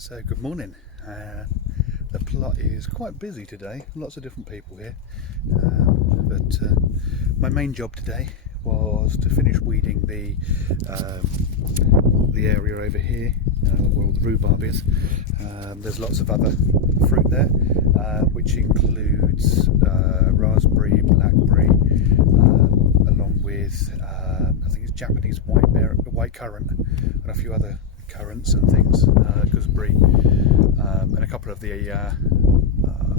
So good morning. The plot is quite busy today, lots of different people here, but my main job today was to finish weeding the area over here where all the rhubarb is. There's lots of other fruit there, which includes raspberry, blackberry, along with I think it's Japanese white currant and a few other currants and things, gooseberry, and a couple of the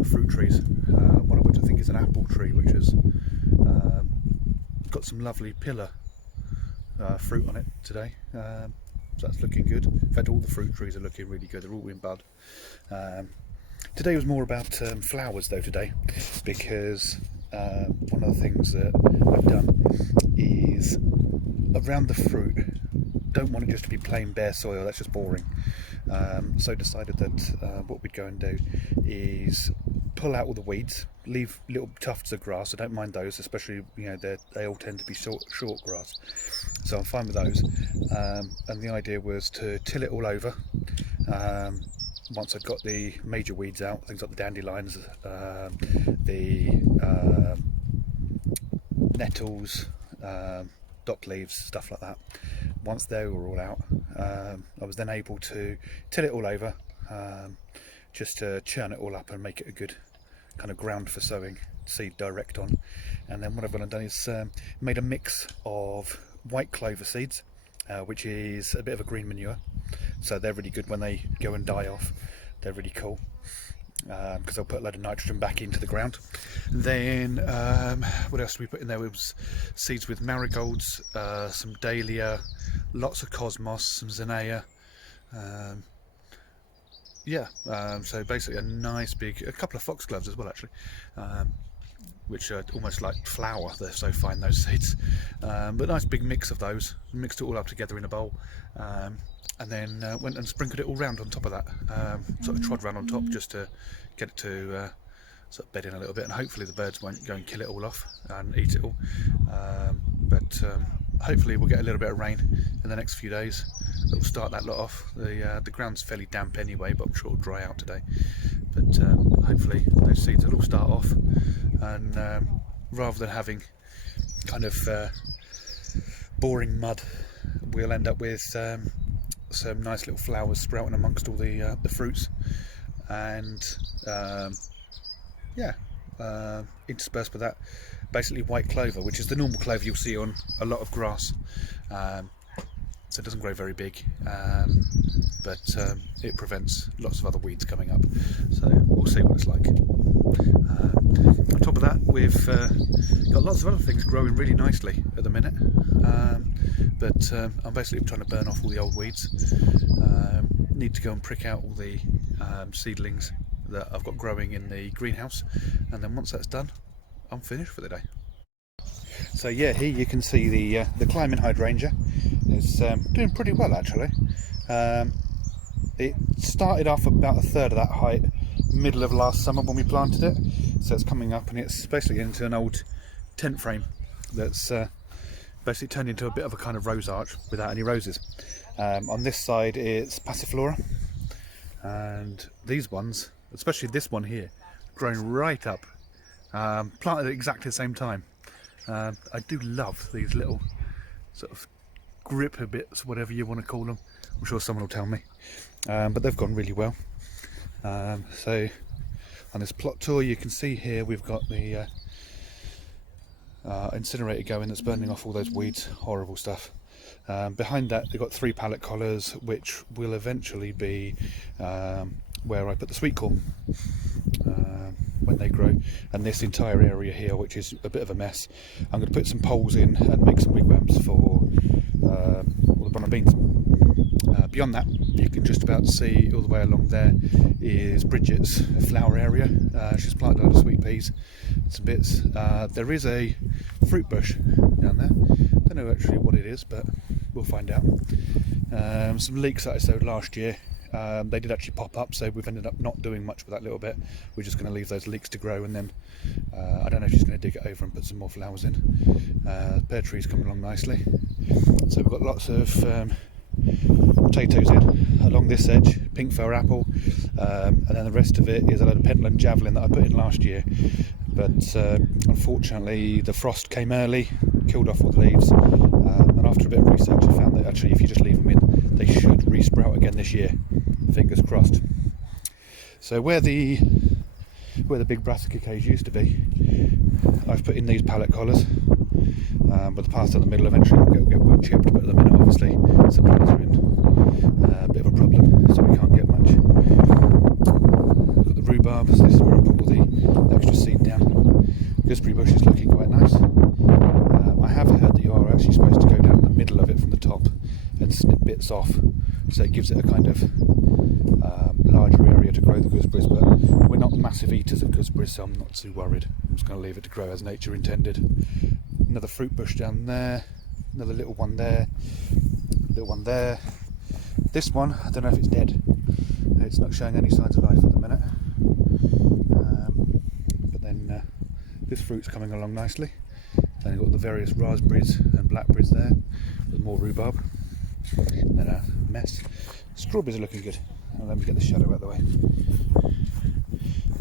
fruit trees, one of which I think is an apple tree, which has got some lovely pillar fruit on it today, so that's looking good. In fact, all the fruit trees are looking really good, they're all in bud. Today was more about flowers though today, because one of the things that I've done is around the fruit, don't want it just to be plain bare soil, that's just boring. So decided that what we'd go and do is pull out all the weeds, leave little tufts of grass. I don't mind those, especially, you know, they all tend to be short grass, so I'm fine with those. And the idea was to till it all over. Once I'd got the major weeds out, things like the dandelions, the nettles, dock leaves, stuff like that. Once they were all out, I was then able to till it all over, just to churn it all up and make it a good kind of ground for sowing seed direct on. And then what I've gone and done is made a mix of white clover seeds, which is a bit of a green manure, so they're really good when they go and die off. They're really cool, because they'll put a load of nitrogen back into the ground. Then what else did we put in there? It was seeds with marigolds, some dahlia, lots of cosmos, some zinnia, so basically a couple of foxgloves as well actually, which are almost like flour, they're so fine, those seeds. But nice big mix of those, mixed it all up together in a bowl, and then went and sprinkled it all round on top of that, sort of trod round on top just to get it to sort of bed in a little bit, and hopefully the birds won't go and kill it all off and eat it all. But hopefully we'll get a little bit of rain in the next few days that will start that lot off. The ground's fairly damp anyway, but I'm sure it'll dry out today. But hopefully those seeds will all start off, and rather than having kind of boring mud, we'll end up with some nice little flowers sprouting amongst all the fruits, and interspersed with that basically white clover, which is the normal clover you'll see on a lot of grass. So it doesn't grow very big, but it prevents lots of other weeds coming up, so we'll see what it's like. On top of that, we've got lots of other things growing really nicely at the minute, but I'm basically trying to burn off all the old weeds. Need to go and prick out all the seedlings that I've got growing in the greenhouse, and then once that's done, I'm finished for the day. So yeah, here you can see the climbing hydrangea is doing pretty well actually. It started off about a third of that height middle of last summer when we planted it, so it's coming up, and it's basically into an old tent frame that's basically turned into a bit of a kind of rose arch without any roses. On this side it's passiflora, and these ones, especially this one here, growing right up, planted at exactly the same time. I do love these little sort of gripper bits, whatever you want to call them. I'm sure someone will tell me, but they've gone really well. So on this plot tour you can see here we've got the incinerator going that's burning off all those weeds, horrible stuff. Behind that they've got 3 pallet collars, which will eventually be where I put the sweet corn when they grow. And this entire area here, which is a bit of a mess, I'm going to put some poles in and make some wigwams for all the bonnet beans. Beyond that, you can just about see all the way along there is Bridget's flower area. She's planted a lot of sweet peas, some bits. There is a fruit bush down there. Don't know actually what it is, but we'll find out. Some leeks that I sowed last year, they did actually pop up, so we've ended up not doing much with that little bit. We're just going to leave those leeks to grow, and then I don't know if she's going to dig it over and put some more flowers in. Pear tree's coming along nicely, so we've got lots of potatoes in along this edge, pink fir apple, and then the rest of it is a load of Pentland javelin that I put in last year. But unfortunately the frost came early, killed off all the leaves, and after a bit of research I found that actually if you just leave them in, they should resprout again this year. Fingers crossed. So where the big brassica cage used to be, I've put in these pallet collars with the path in the middle. Eventually it'll get wood chipped, but at the minute obviously supplies are in a bit of a problem, so we can't get much. Got the rhubarb, so this is where I put all the extra seed down. Gooseberry bush is looking quite nice. I have heard that you are actually supposed to go down the middle of it from the top and snip bits off, so it gives it a kind of larger area to grow the gooseberries, but we're not massive eaters of gooseberries, so I'm not too worried. I'm just going to leave it to grow as nature intended. Another fruit bush down there, another little one there, little one there. This one, I don't know if it's dead. It's not showing any signs of life at the minute. But then this fruit's coming along nicely. Then you've got the various raspberries and blackberries there, with more rhubarb. Then a mess. Strawberries are looking good. Let me get the shadow out of the way.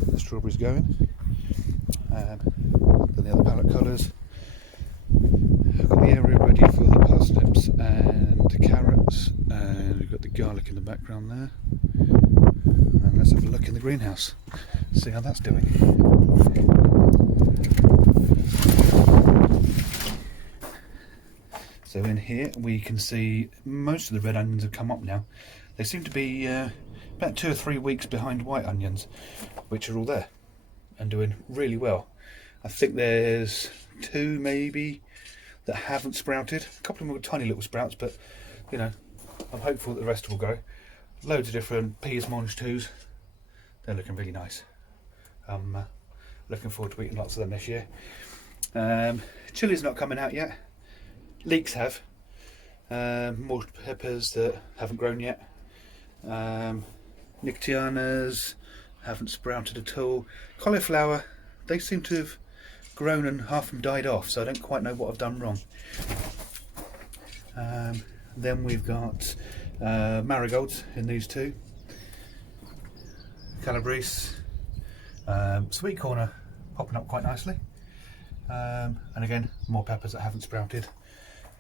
The strawberries going. Then the other palette colours. I've got the area ready for the parsnips and the carrots, and we've got the garlic in the background there. And let's have a look in the greenhouse, see how that's doing. So in here we can see most of the red onions have come up now. They seem to be about 2 or 3 weeks behind white onions, which are all there and doing really well. I think there's 2 maybe that haven't sprouted. A couple of them are tiny little sprouts, but you know, I'm hopeful that the rest will go. Loads of different peas, mange tous. They're looking really nice. I'm looking forward to eating lots of them this year. Chili's not coming out yet. Leeks have. More peppers that haven't grown yet. Nictianas haven't sprouted at all. Cauliflower, they seem to have grown and half of them died off, so I don't quite know what I've done wrong. Then we've got marigolds in these 2. Calabrese, sweet corn are popping up quite nicely. And again, more peppers that haven't sprouted.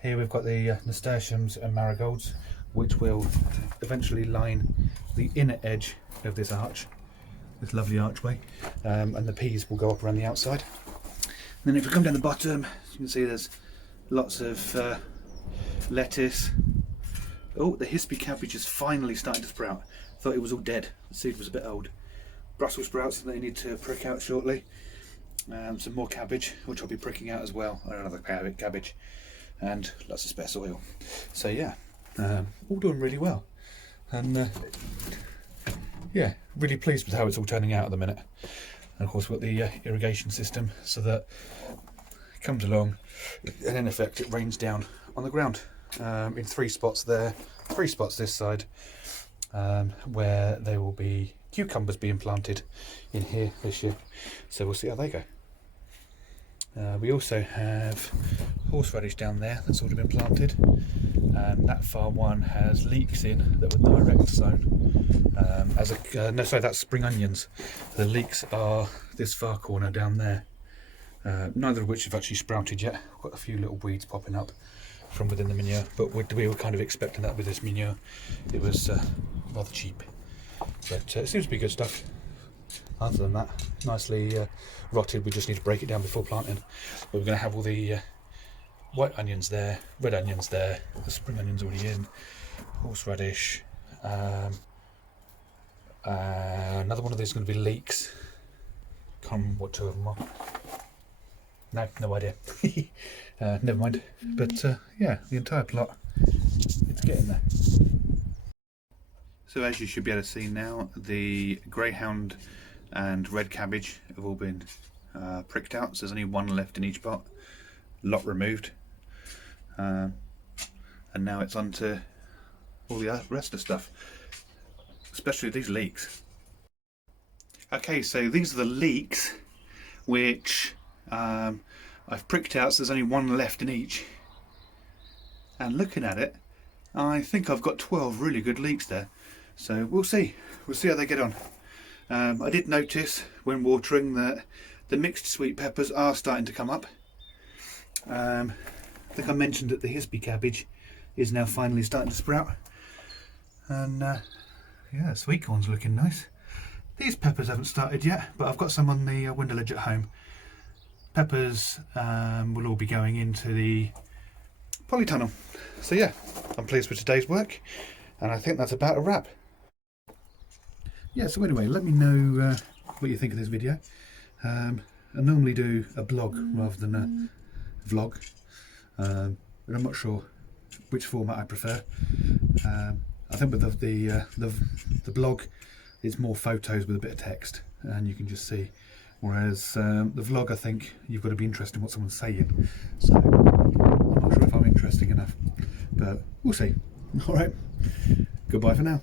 Here we've got the nasturtiums and marigolds, which will eventually line the inner edge of this arch, this lovely archway, and the peas will go up around the outside. And then if we come down the bottom, you can see there's lots of lettuce. Oh, the Hispy cabbage is finally starting to sprout. Thought it was all dead, the seed was a bit old. Brussels sprouts that they need to prick out shortly. Some more cabbage, which I'll be pricking out as well, or another cabbage, and lots of spare soil. So yeah, all doing really well, and yeah, really pleased with how it's all turning out at the minute. And of course we've got the irrigation system, so that it comes along and in effect it rains down on the ground in 3 spots there, 3 spots this side, where there will be cucumbers being planted in here this year, so we'll see how they go. We also have horseradish down there that's already been planted, and that far one has leeks in that were direct sown. No, sorry, that's spring onions. The leeks are this far corner down there, neither of which have actually sprouted yet. Got a few little weeds popping up from within the manure, but we were kind of expecting that with this manure. It was rather cheap, but it seems to be good stuff. Other than that, nicely rotted. We just need to break it down before planting. But we're going to have all the white onions there, red onions there, the spring onions already in, horseradish. Another one of these is going to be leeks. Can't remember what 2 of them are. No idea. Never mind. But yeah, the entire plot, it's getting there. So as you should be able to see now, the greyhound and red cabbage have all been pricked out, so there's only 1 left in each pot, lot removed, and now it's on to all the rest of the stuff, especially these leeks. Okay, so these are the leeks which I've pricked out, so there's only 1 left in each, and looking at it, I think I've got 12 really good leeks there, so we'll see how they get on. I did notice when watering that the mixed sweet peppers are starting to come up. I think I mentioned that the Hisby cabbage is now finally starting to sprout, and yeah, sweet corn's looking nice. These peppers haven't started yet, but I've got some on the window ledge at home. Peppers will all be going into the polytunnel. So yeah, I'm pleased with today's work, and I think that's about a wrap. Yeah, so anyway, let me know what you think of this video. I normally do a blog rather than a vlog, but I'm not sure which format I prefer. I think with the blog, it's more photos with a bit of text, and you can just see. Whereas the vlog, I think you've got to be interested in what someone's saying. So I'm not sure if I'm interesting enough, but we'll see. All right, goodbye for now.